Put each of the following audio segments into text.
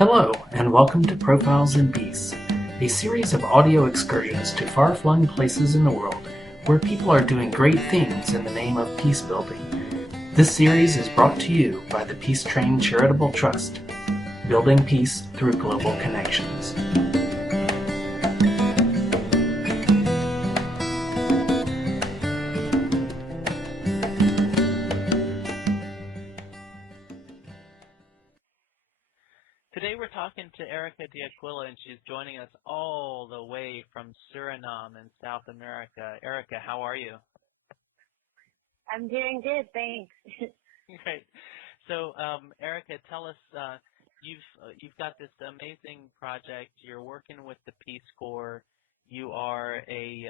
Hello, and welcome to Profiles in Peace, a series of audio excursions to far-flung places in the world where people are doing great things in the name of peace building. This series is brought to you by the Peace Train Charitable Trust, building peace through global connections. Today we're talking to Erica D'Aquila, and she's joining us all the way from Suriname in South America. Erica, how are you? I'm doing good, thanks. Great. So, Erica, tell us, you've got this amazing project. You're working with the Peace Corps. You are a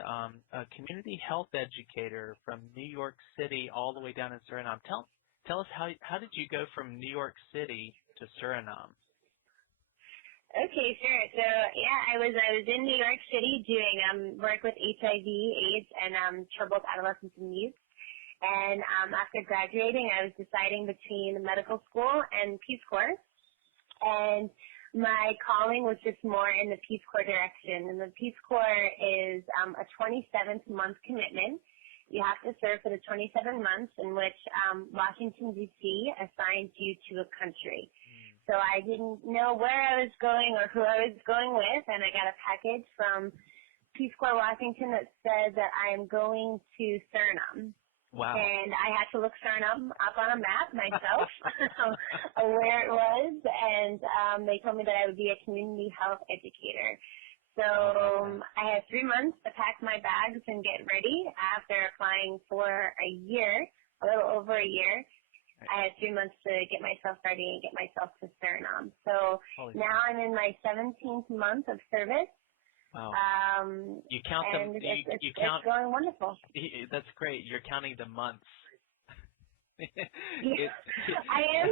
community health educator from New York City all the way down in Suriname. Tell us how did you go from New York City to Suriname? Okay, sure. So yeah, I was in New York City doing work with HIV/AIDS and troubled adolescents and youth. And after graduating, I was deciding between medical school and Peace Corps. And my calling was just more in the Peace Corps direction. And the Peace Corps is a 27-month commitment. You have to serve for the 27 months in which Washington, D.C. assigns you to a country. So I didn't know where I was going or who I was going with, and I got a package from Peace Corps Washington that said that I am going to Suriname. Wow. And I had to look Suriname up on a map myself, where it was, and they told me that I would be a community health educator. So I had 3 months to pack my bags and get ready after applying for a year, a little over a year. I had 3 months to get myself ready and get myself to Suriname. So now I'm in my 17th month of service. Wow. You count them. It's going wonderful. That's great. You're counting the months. I am.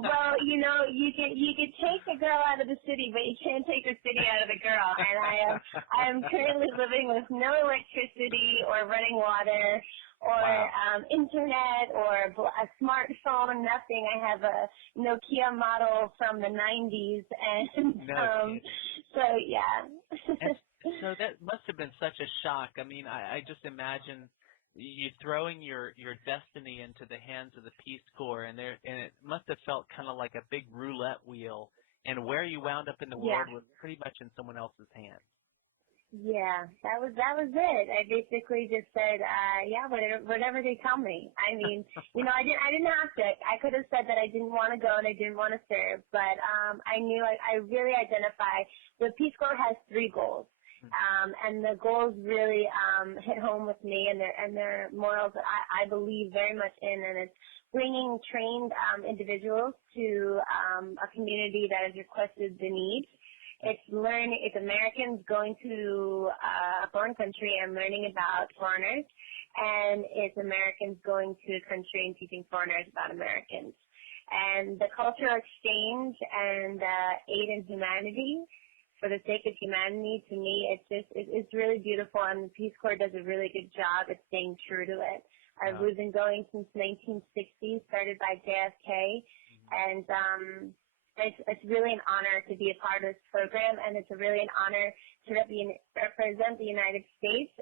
Well, you know, you can take the girl out of the city, but you can't take the city out of the girl. And I am currently living with no electricity or running water or internet or a smartphone, nothing. I have a Nokia model from the 90s, and so yeah. So that must have been such a shock. I mean, I just imagine you throwing your destiny into the hands of the Peace Corps, and it must have felt kind of like a big roulette wheel, and where you wound up in the world was pretty much in someone else's hands. Yeah, that was it. I basically just said, whatever they tell me. I mean, you know, I didn't have to. I could have said that I didn't want to go and I didn't want to serve, but I knew I really identify. The Peace Corps has 3 goals. And the goals really hit home with me, and their morals that I believe very much in, and it's bringing trained individuals to a community that has requested the need. It's Americans going to a foreign country and learning about foreigners, and it's Americans going to a country and teaching foreigners about Americans. And the cultural exchange and aid and humanity, for the sake of humanity, to me, it's really beautiful, and the Peace Corps does a really good job at staying true to it. We've been going since 1960, started by JFK, and it's really an honor to be a part of this program, and it's really an honor to represent the United States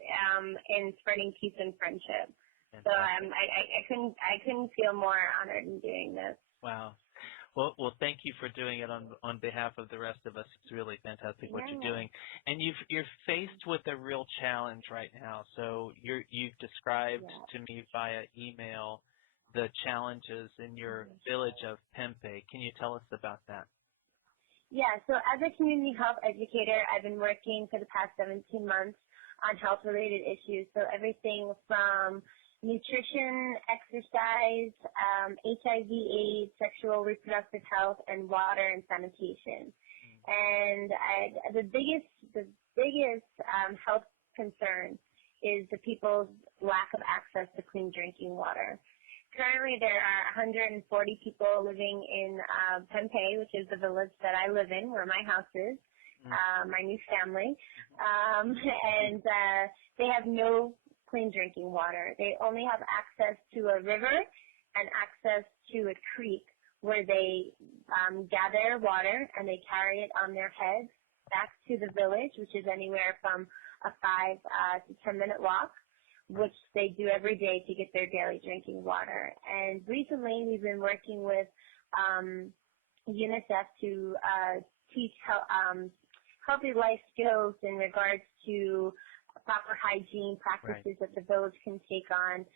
in spreading peace and friendship. Fantastic. So I couldn't feel more honored in doing this. Wow. Well, thank you for doing it on behalf of the rest of us. It's really fantastic what you're doing, and you're faced with a real challenge right now. So you've described to me via email the challenges in your village of Pempe. Can you tell us about that? Yeah. So as a community health educator, I've been working for the past 17 months on health-related issues. So everything from nutrition, exercise, HIV/AIDS, sexual reproductive health, and water and sanitation. And the biggest health concern is the people's lack of access to clean drinking water. Currently, there are 140 people living in Pempe, which is the village that I live in, where my house is, my new family, and they have no clean drinking water. They only have access to a river and access to a creek, where they gather water and they carry it on their heads back to the village, which is anywhere from a 5 to 10 minute walk, which they do every day to get their daily drinking water. And recently we've been working with UNICEF to teach healthy life skills in regards to proper hygiene practices that the village can take on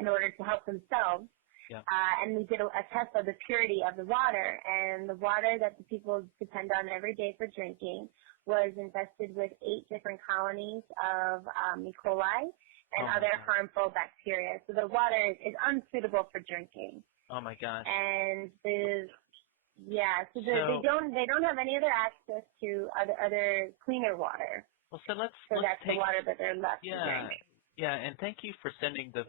in order to help themselves. Yeah. And we did a test of the purity of the water, and the water that the people depend on every day for drinking was infested with 8 different colonies of E. coli and other harmful bacteria. So the water is unsuitable for drinking. Oh my gosh. And they don't have any other access to other cleaner water. Well, so let's that's take the water that they're left to drink. Yeah, and thank you for sending the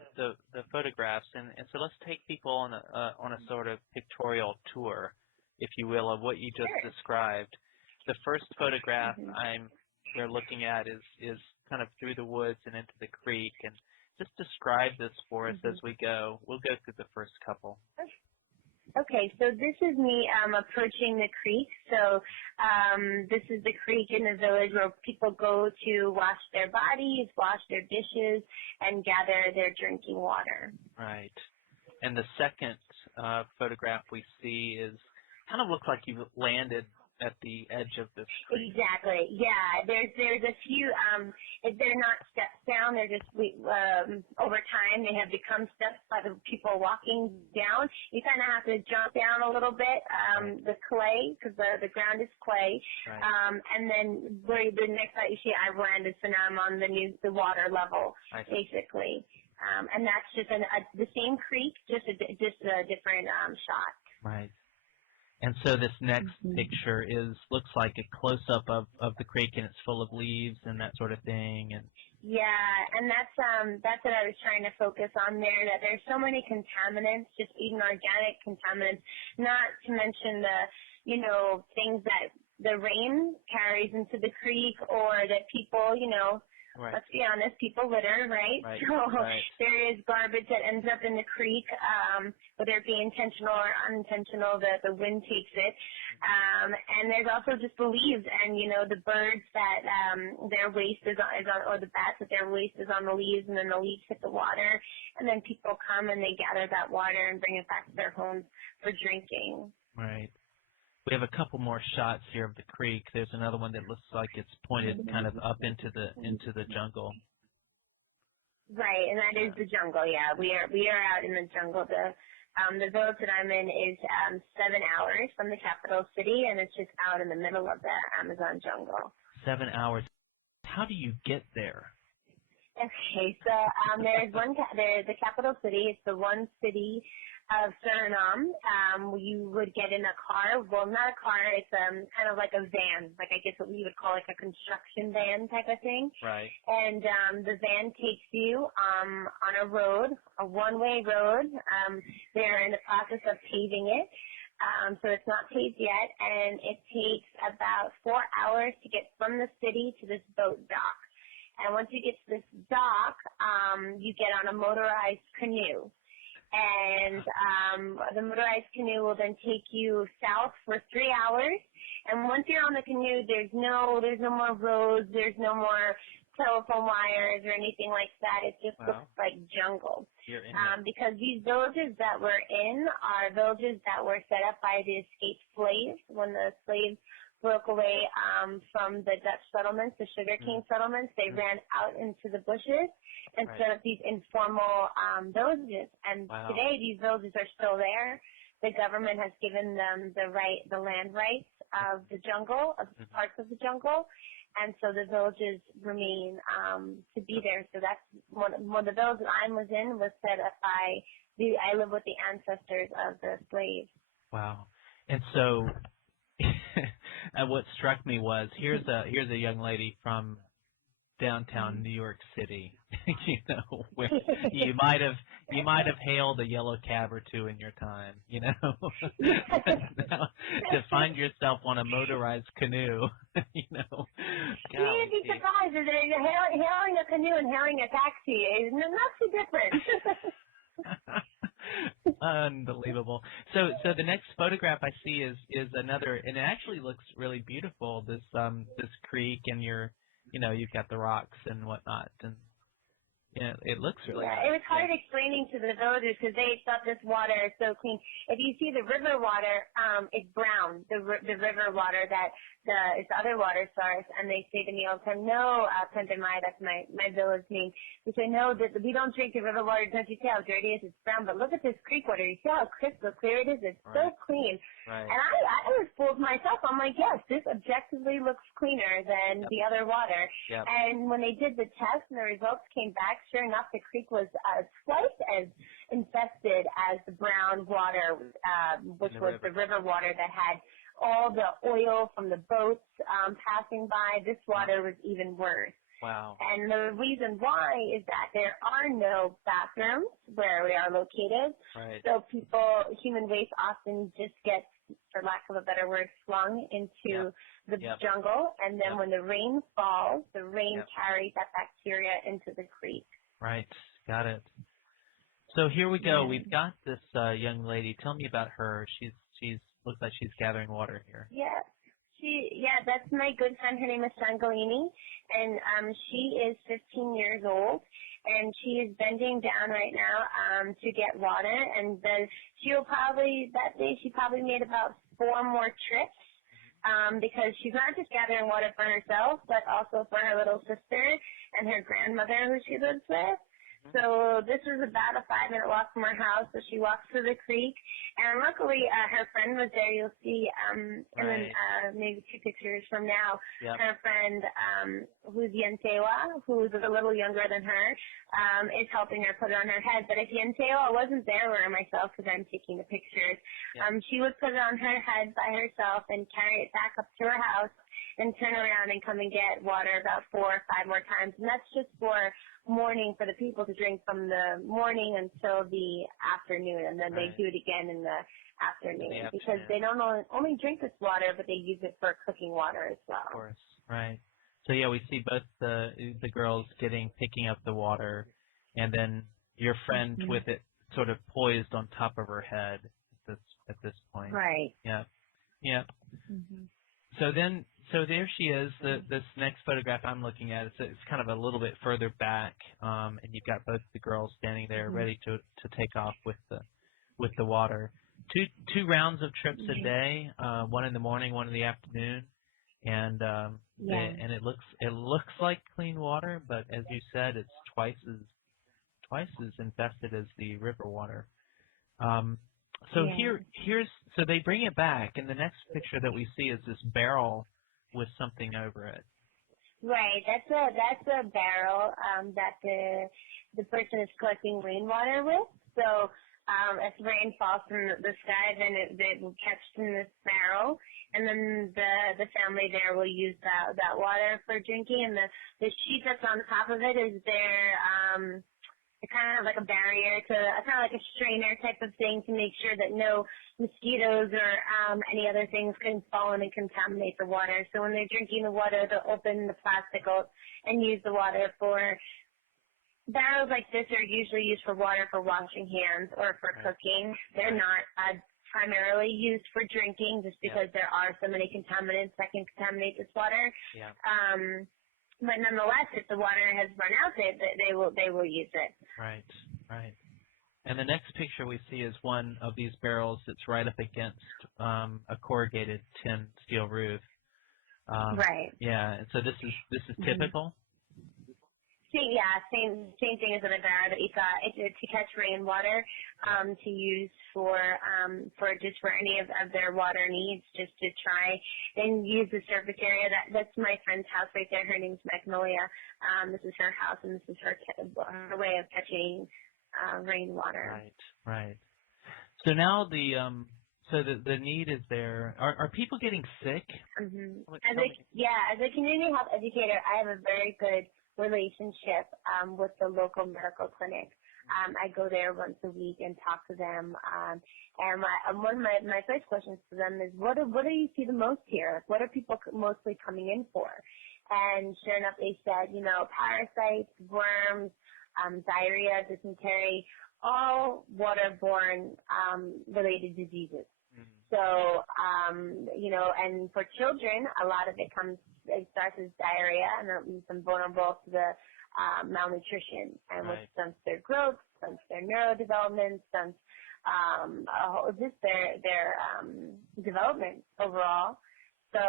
photographs. And so let's take people on a sort of pictorial tour, if you will, of what you just described. The first photograph we're looking at is kind of through the woods and into the creek, and just describe this for us as we go. We'll go through the first couple. Okay, so this is me approaching the creek. So this is the creek in the village where people go to wash their bodies, wash their dishes, and gather their drinking water. Right. And the second photograph we see is kind of looks like you've landed at the edge of this creek. Exactly. Yeah. There's a few. They're not steps down. They're just over time they have become steps by the people walking down. You kind of have to jump down a little bit. The clay, because the ground is clay. Right. And then where the next that you see, I've landed, so now I'm on the water level, basically. And that's just the same creek, just a different shot. Right. And so this next picture looks like a close-up of the creek, and it's full of leaves and that sort of thing. And and that's what I was trying to focus on there, that there's so many contaminants, just even organic contaminants, not to mention the, things that the rain carries into the creek, or that people, let's be honest, people litter, right? So there is garbage that ends up in the creek, whether it be intentional or unintentional, the wind takes it. And there's also just the leaves and, the birds that their waste is on, or the bats that their waste is on the leaves, and then the leaves hit the water, and then people come and they gather that water and bring it back to their homes for drinking. Right. We have a couple more shots here of the creek. There's another one that looks like it's pointed kind of up into the jungle. Right, and that is the jungle. Yeah, we are out in the jungle. The village that I'm in is 7 hours from the capital city, and it's just out in the middle of the Amazon jungle. 7 hours. How do you get there? Okay, so there's the capital city. It's the one city of Suriname. You would get in a car. Well, not a car. It's kind of like a van, like I guess what we would call like a construction van type of thing. Right. And the van takes you on a road, a one-way road. They're in the process of paving it. So it's not paved yet, and it takes about 4 hours to get from the city to this boat dock. And once you get to this dock, you get on a motorized canoe. And the motorized canoe will then take you south for 3 hours. And once you're on the canoe, there's no more roads, there's no more telephone wires or anything like that. It just looks like jungle. Because these villages that we're in are villages that were set up by the escaped slaves when the slaves broke away from the Dutch settlements, the sugarcane settlements. They ran out into the bushes and set up these informal villages. And today these villages are still there. The government has given them the land rights of the jungle, of parts of the jungle, and so the villages remain to be there. So that's one of the villages I was in was set up by I live with the ancestors of the slaves. Wow. And so what struck me was here's a young lady from downtown New York City, where you might have hailed a yellow cab or two in your time, now, to find yourself on a motorized canoe, You'd be surprised that hailing a canoe and hailing a taxi is not too different. Unbelievable. So the next photograph I see is another, and it actually looks really beautiful. This creek, and you've got the rocks and whatnot, and it looks really Yeah, nice. it was hard explaining to the villagers because they thought this water is so clean. If you see the river water, it's brown. The river water it's other water source, and they say to me all the time, no, Pempe, that's my village name. They say, no, that we don't drink the river water. Don't you see how dirty it is? It's brown. But look at this creek water. You see how crystal clear it is? It's so clean. Right. And I was fooled myself. I'm like, yes, this objectively looks cleaner than the other water. Yep. And when they did the test and the results came back, sure enough, the creek was twice as infested as the brown water, which was the river water that had all the oil from the boats passing by. This water was even worse. Wow. And the reason why is that there are no bathrooms where we are located. Right. So human waste often just gets, for lack of a better word, flung into the jungle. And then when the rain falls, the rain carries that bacteria into the creek. Right. Got it. So here we go. We've got this young lady. Tell me about her. She's looks like she's gathering water here. Yeah. That's my good friend. Her name is Sangalini, and she is 15 years old, and she is bending down right now to get water. And then she probably made about 4 more trips because she's not just gathering water for herself, but also for her little sister and her grandmother who she lives with. So this is about a 5-minute walk from her house. So she walks through the creek, and luckily her friend was there. You'll see, and then maybe 2 pictures from now, her friend, who's Yentewa, who's a little younger than her, is helping her put it on her head. But if Yentewa wasn't there, or myself, because I'm taking the pictures, she would put it on her head by herself and carry it back up to her house and turn around and come and get water about 4 or 5 more times. And that's just for morning, for the people to drink from the morning until the afternoon, and then they do it again in the afternoon because they don't only drink this water, but they use it for cooking water as well. Of course, right. So we see both the girls picking up the water, and then your friend with it sort of poised on top of her head at this point. Right. Yeah. Yeah. Mm-hmm. So there she is. This next photograph I'm looking at, it's kind of a little bit further back, and you've got both the girls standing there ready to take off with the water. Two rounds of trips a day, one in the morning, one in the afternoon, and and it looks like clean water, but as you said, it's twice as infested as the river water. So they bring it back, and the next picture that we see is this barrel with something over it. Right, that's a barrel that the person is collecting rainwater with. So as rain falls from the sky, then it will catch in this barrel, and then the family there will use that water for drinking. And the sheet that's on top of it is their kind of like a barrier kind of like a strainer type of thing to make sure that no mosquitoes or any other things can fall in and contaminate the water. So when they're drinking the water, they'll open the plastic up and use the water for barrels like this are usually used for water for washing hands or for cooking. They're not primarily used for drinking just because there are so many contaminants that can contaminate this water. Yeah. But nonetheless, if the water has run out, they will use it. Right, right. And the next picture we see is one of these barrels that's right up against a corrugated tin steel roof. Right. Yeah. And so this is typical. Same thing as in a barrel that you thought to catch rainwater, to use for any of their water needs, just to try and use the surface area. That's my friend's house right there. Her name's Magnolia. This is her house, and this is her way of catching rainwater. Right, right. So now the need is there. Are people getting sick? Mm-hmm. As a community health educator, I have a very good relationship with the local medical clinic. I go there once a week and talk to them. And one of my first questions to them is, what do you see the most here? What are people mostly coming in for? And sure enough, they said, parasites, worms, diarrhea, dysentery, all waterborne related diseases. So, and for children, a lot of it starts as diarrhea, and it makes them vulnerable to the malnutrition, and which stunts their growth, stunts their neurodevelopment, stunts just their development overall. So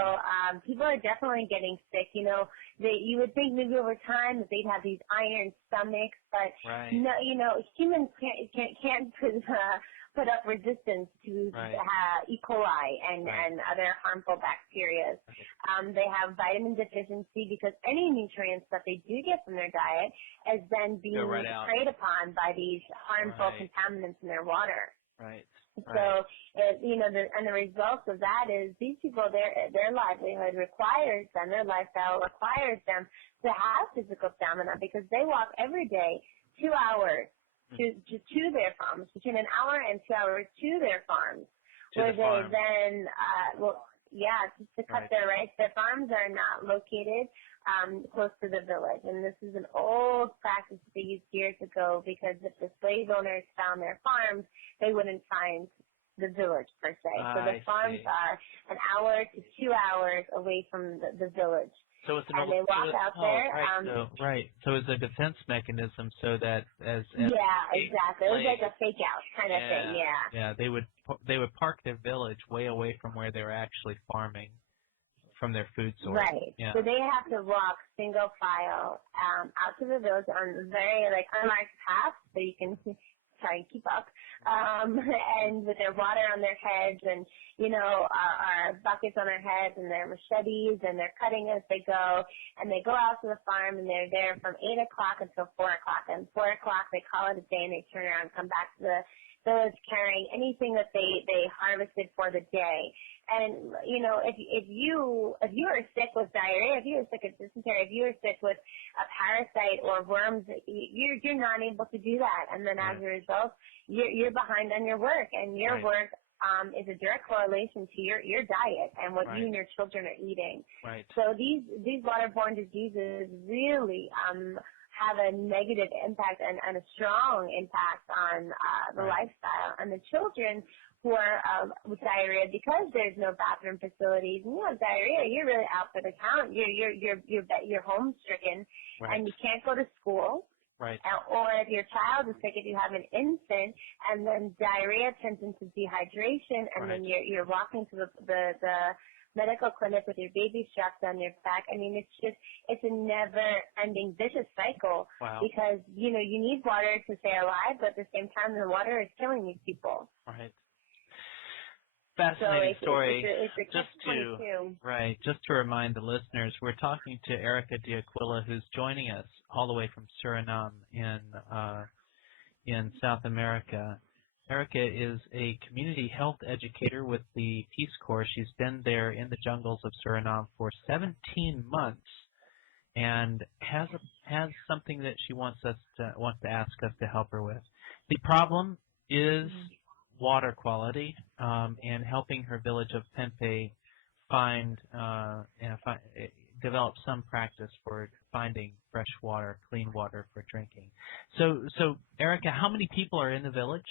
people are definitely getting sick. You would think maybe over time that they'd have these iron stomachs, but no, humans can't put up resistance to E. coli and other harmful bacteria. They have vitamin deficiency because any nutrients that they do get from their diet is then being preyed upon by these harmful contaminants in their water. So, the results of that is these people, their livelihood requires them, their lifestyle requires them to have physical stamina because they walk every day 2 hours to their farms, between an hour and 2 hours to their farms, where they then, just to cut their rice. Their farms are not located close to the village, and this is an old practice that they used years ago because if the slave owners found their farms, they wouldn't find the village per se. So the farms are an hour to 2 hours away from the village. So it's and they walk out there. So it's a defense mechanism so that exactly. It was like a fake out kind of thing. Yeah, they would park their village way away from where they're actually farming, from their food source. Right. Yeah. So they have to walk single file out to the village on very unmarked paths so you can try and keep up. And with their water on their heads and, our buckets on their heads and their machetes and they're cutting as they go. And they go out to the farm and they're there from 8 o'clock until 4 o'clock. And 4 o'clock they call it a day and they turn around and come back to the village carrying anything that they harvested for the day. And, if you are sick with diarrhea, if you are sick with dysentery, if you are sick with a parasite or worms, you're not able to do that. And then as a result, you're behind on your work, and your work is a direct correlation to your diet and what you and your children are eating. So these waterborne diseases really have a negative impact and a strong impact on the lifestyle. And the children who are with diarrhea, because there's no bathroom facilities, and diarrhea, you're really out for the count. You're home stricken, and you can't go to school. Or if your child is sick, if you have an infant, and then diarrhea turns into dehydration, and then you're walking to the medical clinic with your baby strapped on your back. I mean, it's a never-ending vicious cycle because, you need water to stay alive, but at the same time, the water is killing these people. Fascinating story. It's Just to remind the listeners, we're talking to Erica D'Aquila, who's joining us all the way from Suriname in South America. Erica is a community health educator with the Peace Corps. She's been there in the jungles of Suriname for 17 months and has something that she wants to ask us to help her with. The problem is water quality, and helping her village of Pempe develop some practice for finding fresh water, clean water for drinking. So Erica, how many people are in the village?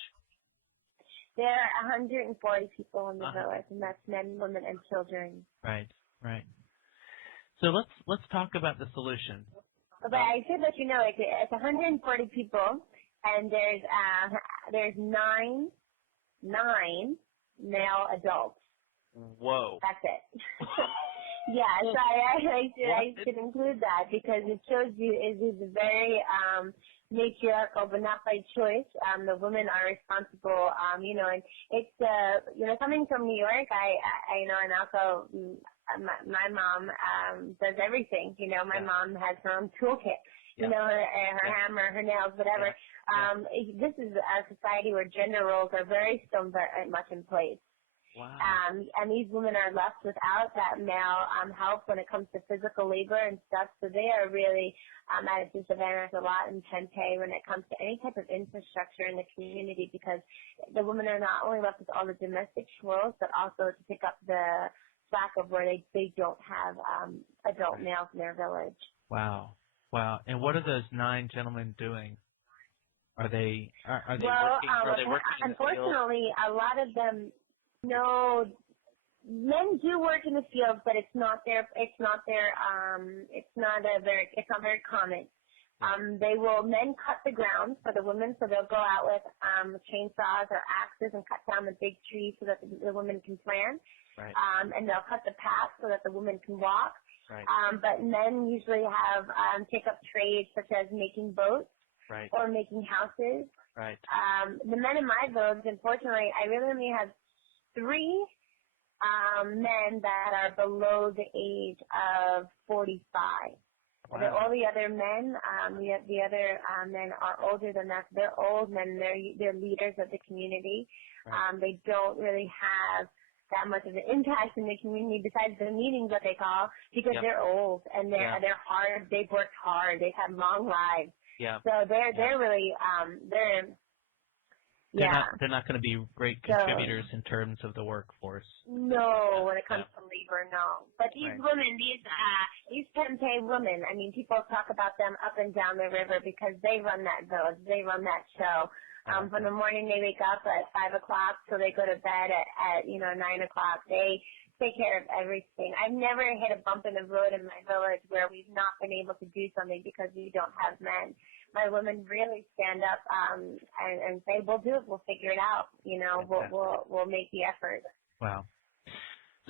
There are 140 people in the village, and that's men, women, and children. Right. So let's talk about the solution. But I should let you know, it's 140 people, and there's nine male adults. Whoa. That's it. So I should include that because it shows you it is a very matriarchal, but not by choice. The women are responsible, and it's, coming from New York, I and also my mom does everything. My mom has her own toolkit. Her hammer, her nails, whatever. This is a society where gender roles are still very much in place. Wow. And these women are left without that male help when it comes to physical labor and stuff. So they are really at a disadvantage a lot in Pempe when it comes to any type of infrastructure in the community because the women are not only left with all the domestic chores, but also to pick up the slack of where they don't have adult males in their village. Wow. And what are those 9 gentlemen doing? Are they are they Well, working? Are they working in the field? unfortunately, a lot of them, no, men do work in the field, but it's not very common. Men cut the ground for the women, so they'll go out with chainsaws or axes and cut down the big trees so that the women can plant. Right. And they'll cut the path so that the women can walk. Right. But men usually have take up trades such as making boats. Right. Or making houses. Right. The men in my village, unfortunately, I really only have 3 men that are below the age of 45. Wow. All the other men, the other men are older than that. They're old men. They're leaders of the community. Right. They don't really have that much of an impact in the community besides the meetings that they call because they're old and they're hard. They've worked hard. They've had long lives. Yeah. So they're really they're not going to be great contributors in terms of the workforce. No, when it comes to labor, no. But these women, these Pempe women, I mean, people talk about them up and down the river because they run that village, they run that show. From the morning they wake up at 5 o'clock till they go to bed at 9 o'clock. They take care of everything. I've never hit a bump in the road in my village where we've not been able to do something because we don't have men. My women really stand up and say, "We'll do it. We'll figure it out. We'll make the effort." Wow.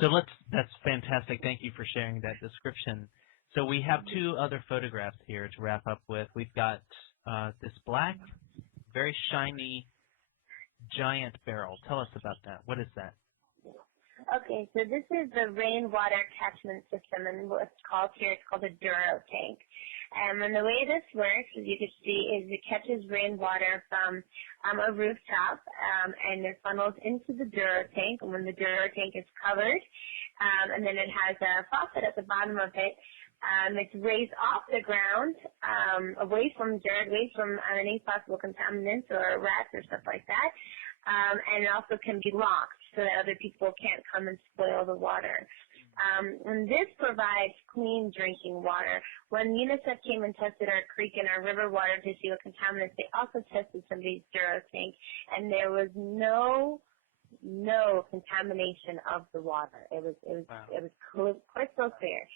So that's fantastic. Thank you for sharing that description. So we have 2 other photographs here to wrap up with. We've got this black, very shiny, giant barrel. Tell us about that. What is that? Okay, so this is the rainwater catchment system, and what's called here, it's called a Duro tank. And the way this works, as you can see, is it catches rainwater from a rooftop, and it funnels into the Duro tank. And when the Duro tank is covered, and then it has a faucet at the bottom of it, it's raised off the ground, away from dirt, away from any possible contaminants or rats or stuff like that. And it also can be locked so that other people can't come and spoil the water. And this provides clean drinking water. When UNICEF came and tested our creek and our river water to see what contaminants, they also tested some of these Duro tanks, and there was no contamination of the water. It was crystal clear.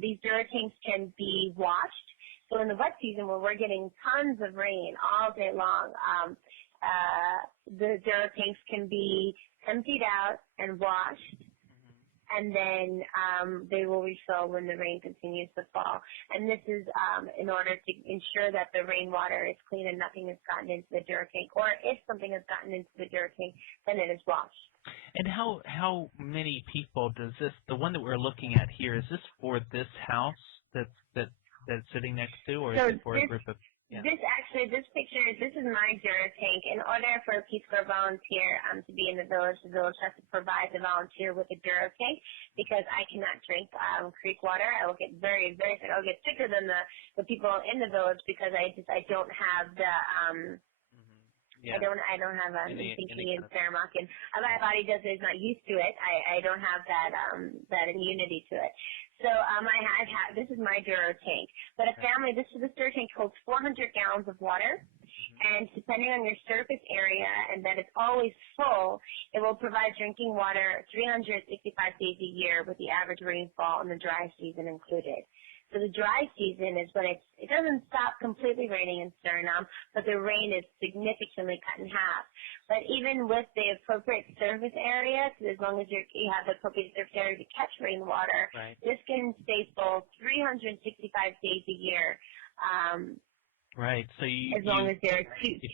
These Duro tanks can be washed. So in the wet season where we're getting tons of rain all day long, the Duro tanks can be emptied out and washed, and then they will refill when the rain continues to fall. And this is in order to ensure that the rainwater is clean and nothing has gotten into the Duro tank, or if something has gotten into the Duro tank, then it is washed. And how many people does this, the one that we're looking at here, is this for this house that's sitting next to, or is it for a group of? Yeah. This picture, this is my Duro tank. In order for a Peace Corps volunteer to be in the village has to provide the volunteer with a Duro tank because I cannot drink creek water. I will get very, very sick. I'll get sicker than the people in the village because I don't have the I don't have thinking in Cermak, and my body is not used to it. I don't have that immunity to it. So this is my Duro tank. But a family, this Duro tank holds 400 gallons of water, and depending on your surface area and that it's always full, it will provide drinking water 365 days a year with the average rainfall and the dry season included. So the dry season is when it doesn't stop completely raining in Suriname, but the rain is significantly cut in half. But even with the appropriate surface area, so as long as you have the appropriate surface area to catch rainwater, this can stay full 365 days a year. Right. So as long as there are if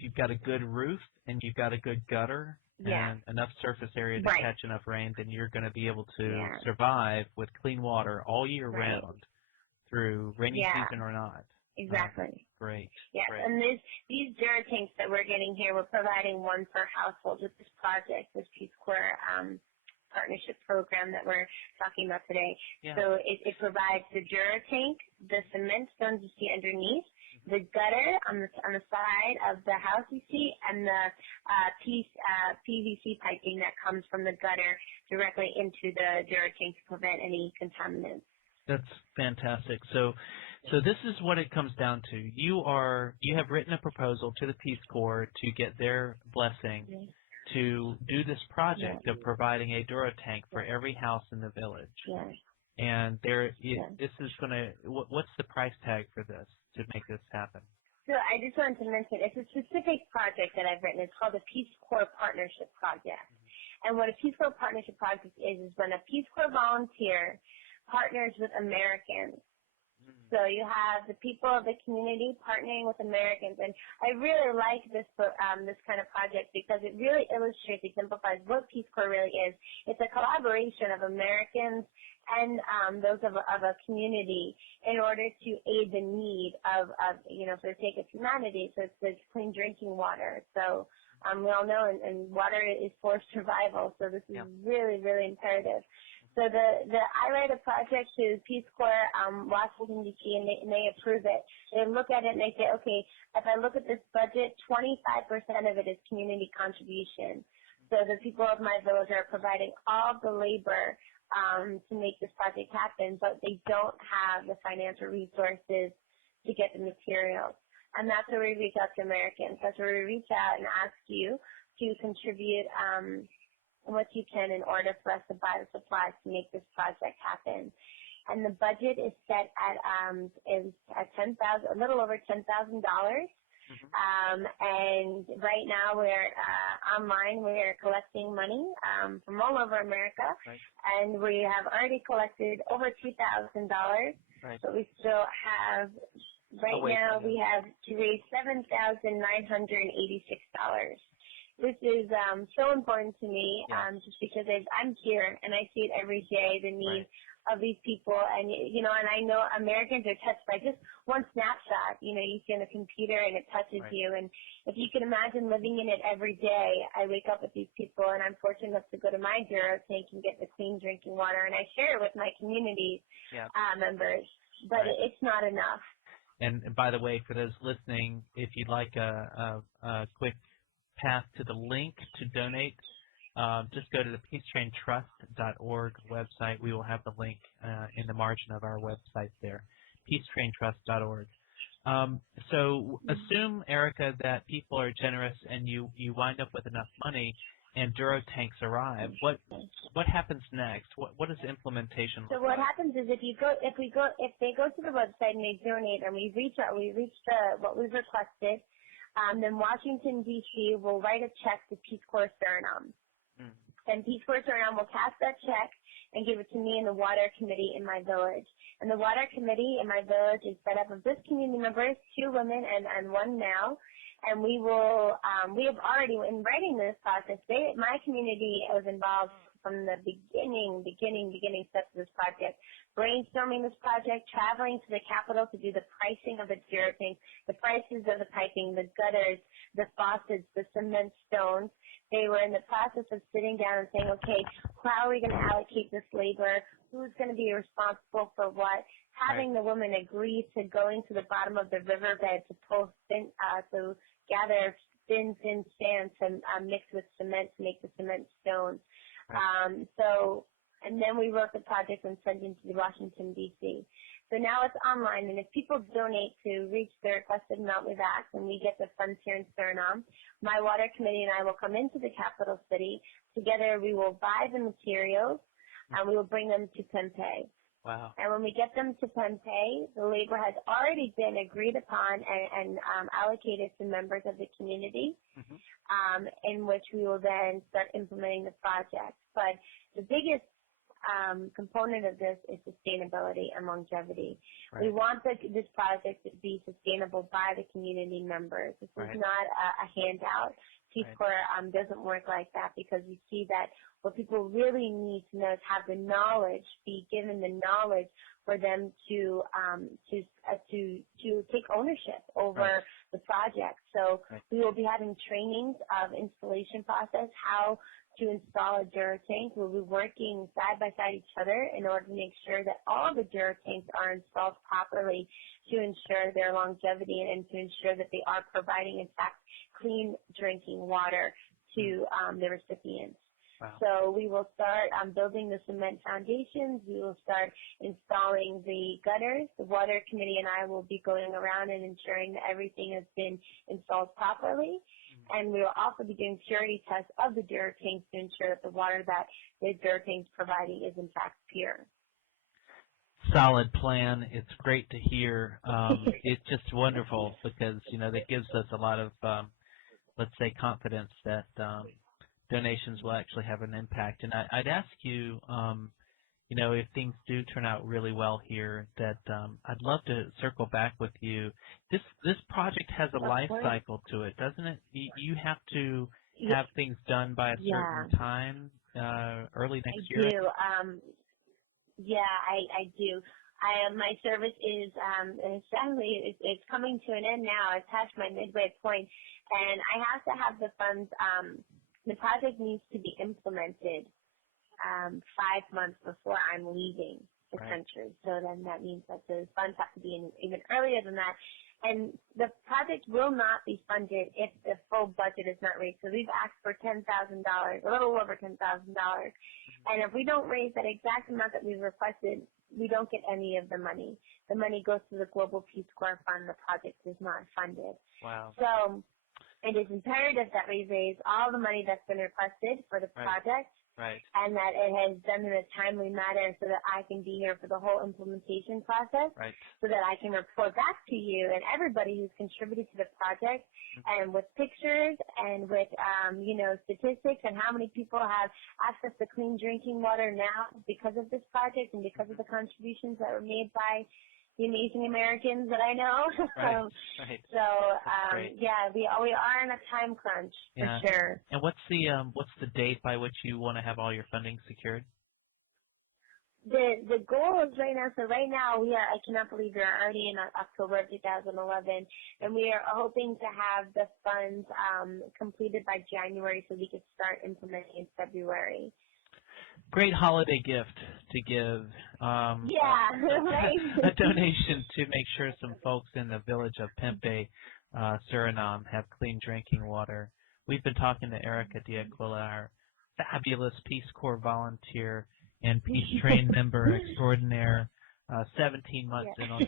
you've got a good roof and you've got a good gutter and enough surface area to catch enough rain, then you're going to be able to survive with clean water all year round through rainy season or not. Exactly. Great. Yes, Great. and these Duro tanks that we're getting here, we're providing one per household with this project, this Peace Corps partnership program that we're talking about today. Yeah. So it provides the Duro tank, the cement stones you see underneath, the gutter on the side of the house you see, and the PVC piping that comes from the gutter directly into the Duro tank to prevent any contaminants. That's fantastic. So So this is what it comes down to. You have written a proposal to the Peace Corps to get their blessing to do this project of providing a Duro tank for every house in the village. And this is going to, what's the price tag for this to make this happen? So I just wanted to mention, it's a specific project that I've written. It's called the Peace Corps Partnership Project. And what a Peace Corps Partnership Project is when a Peace Corps volunteer partners with Americans. So you have the people of the community partnering with Americans, and I really like this kind of project because it really illustrates, exemplifies what Peace Corps really is. It's a collaboration of Americans and those of a community in order to aid the need of for the sake of humanity. So it's clean drinking water. So we all know, and water is for survival. So this is really, really imperative. So I write a project to Peace Corps, Washington, D.C., and they approve it. They look at it and they say, okay, if I look at this budget, 25% of it is community contribution. So the people of my village are providing all the labor to make this project happen, but they don't have the financial resources to get the materials. And that's where we reach out to Americans. That's where we reach out and ask you to contribute what you can in order for us to buy the supplies to make this project happen. And the budget is set at a little over $10,000. And right now we're online. We're collecting money from all over America, and we have already collected over $2,000. But we still have now we have to raise $7,986. This is so important to me, just because I'm here and I see it every day, the need of these people. And, and I know Americans are touched by just one snapshot. You see on a computer and it touches you. And if you can imagine living in it every day, I wake up with these people and I'm fortunate enough to go to my Duro tank and get the clean drinking water. And I share it with my community members, but it's not enough. And by the way, for those listening, if you'd like a quick path to the link to donate, just go to the peacetraintrust.org website. We will have the link in the margin of our website there, peacetraintrust.org. So assume, Erica, that people are generous and you wind up with enough money and Duro tanks arrive. What happens next? What is implementation? So what happens is if they go to the website and they donate and we reach what we've requested, then Washington, D.C. will write a check to Peace Corps Suriname. And Peace Corps Suriname will cash that check and give it to me and the water committee in my village. And the water committee in my village is set up of just community members, 2 women and 1 male. And we have already, in writing this process, my community was involved from the beginning steps of this project, brainstorming this project, traveling to the capital to do the pricing of the Duro tanks, the prices of the piping, the gutters, the faucets, the cement stones. They were in the process of sitting down and saying, okay, how are we going to allocate this labor? Who's going to be responsible for what? Having the women agree to going to the bottom of the riverbed to to gather thin sand to mix with cement to make the cement stones. And then we wrote the project and sent it to Washington, D.C. So now it's online, and if people donate to reach the requested amount we've asked, and we get the funds here in Suriname, my water committee and I will come into the capital city. Together we will buy the materials, and we will bring them to Pempe. Wow. And when we get them to Pempe, the labor has already been agreed upon and allocated to members of the community, in which we will then start implementing the project. But the biggest component of this is sustainability and longevity. We want this project to be sustainable by the community members. This is not a handout. Peace Corps doesn't work like that, because we see that what people really need to know is have the knowledge, be given the knowledge for them to take ownership over the project. So we will be having trainings of installation process, how to install a Duro tank. We'll be working side by side each other in order to make sure that all the Duro tanks are installed properly to ensure their longevity and to ensure that they are providing, in fact, clean drinking water to the recipients. Wow. So we will start building the cement foundations. We will start installing the gutters. The water committee and I will be going around and ensuring that everything has been installed properly. And we will also be doing purity tests of the Dura tanks to ensure that the water that the Dura tanks providing is in fact pure. Solid plan. It's great to hear. It's just wonderful because, that gives us a lot of, let's say, confidence that donations will actually have an impact. And I'd ask you, if things do turn out really well here, that I'd love to circle back with you. This project has a life cycle to it, doesn't it? You have to have things done by a certain time, early next year? I do. I do. My service is, sadly, it's coming to an end now. I've passed my midway point, and I have to have the funds. The project needs to be implemented 5 months before I'm leaving the country. So then that means that the funds have to be in even earlier than that. And the project will not be funded if the full budget is not raised. So we've asked for $10,000, a little over $10,000. And if we don't raise that exact amount that we've requested, we don't get any of the money. The money goes to the Global Peace Corps Fund. The project is not funded. Wow. So it is imperative that we raise all the money that's been requested for the project. Right. And that it has done in a timely manner so that I can be here for the whole implementation process, so that I can report back to you and everybody who's contributed to the project, and with pictures and with, statistics and how many people have access to clean drinking water now because of this project and because of the contributions that were made by the amazing Americans that I know. We are in a time crunch for sure. And what's the date by which you want to have all your funding secured? The goal is right now. So right now I cannot believe we're already in October of 2011, and we are hoping to have the funds completed by January so we could start implementing in February. Great holiday gift to give. A donation to make sure some folks in the village of Pempe, Suriname, have clean drinking water. We've been talking to Erica D'Aquila, our fabulous Peace Corps volunteer and Peace Train member extraordinaire, 17 months in on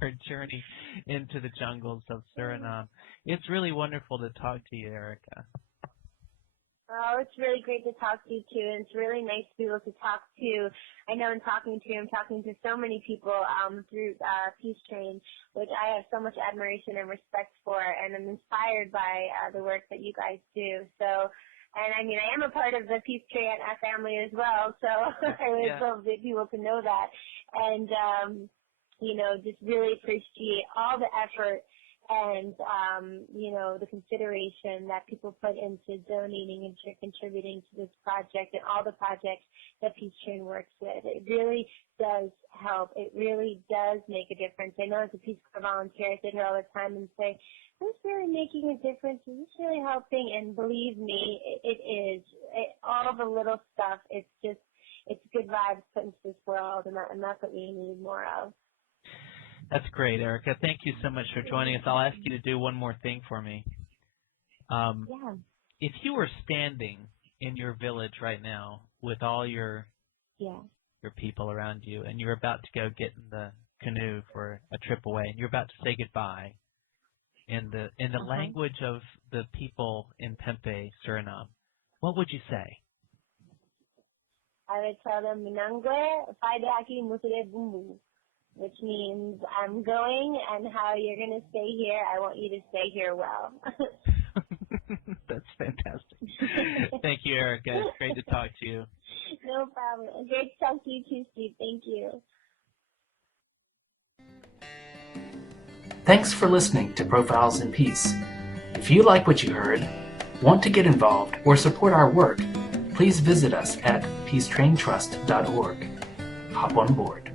her journey into the jungles of Suriname. It's really wonderful to talk to you, Erica. Oh, it's really great to talk to you, too, and it's really nice to be able to talk to, I know in talking to you, I'm talking to so many people through Peace Train, which I have so much admiration and respect for, and I'm inspired by the work that you guys do. So, and I mean, I am a part of the Peace Train family as well, so I would love people to know that, and, just really appreciate all the effort and, the consideration that people put into donating and contributing to this project and all the projects that Peace Train works with. It really does help. It really does make a difference. I know as a Peace Corps volunteer, I sit here all the time and say, is this really making a difference? Is this really helping? And believe me, it is. All the little stuff, it's good vibes put into this world, and that's what we need more of. That's great, Erica. Thank you so much for joining us. I'll ask you to do one more thing for me. If you were standing in your village right now with all your people around you, and you're about to go get in the canoe for a trip away, and you're about to say goodbye, in the language of the people in Pempe, Suriname, what would you say? I would tell them, Minangwe, Faide Aki Musule Bumbu, which means I'm going, and how you're going to stay here, I want you to stay here well. That's fantastic. Thank you, Erica. It's great to talk to you. No problem. Great to talk to you too, Steve. Thank you. Thanks for listening to Profiles in Peace. If you like what you heard, want to get involved, or support our work, please visit us at peacetraintrust.org. Hop on board.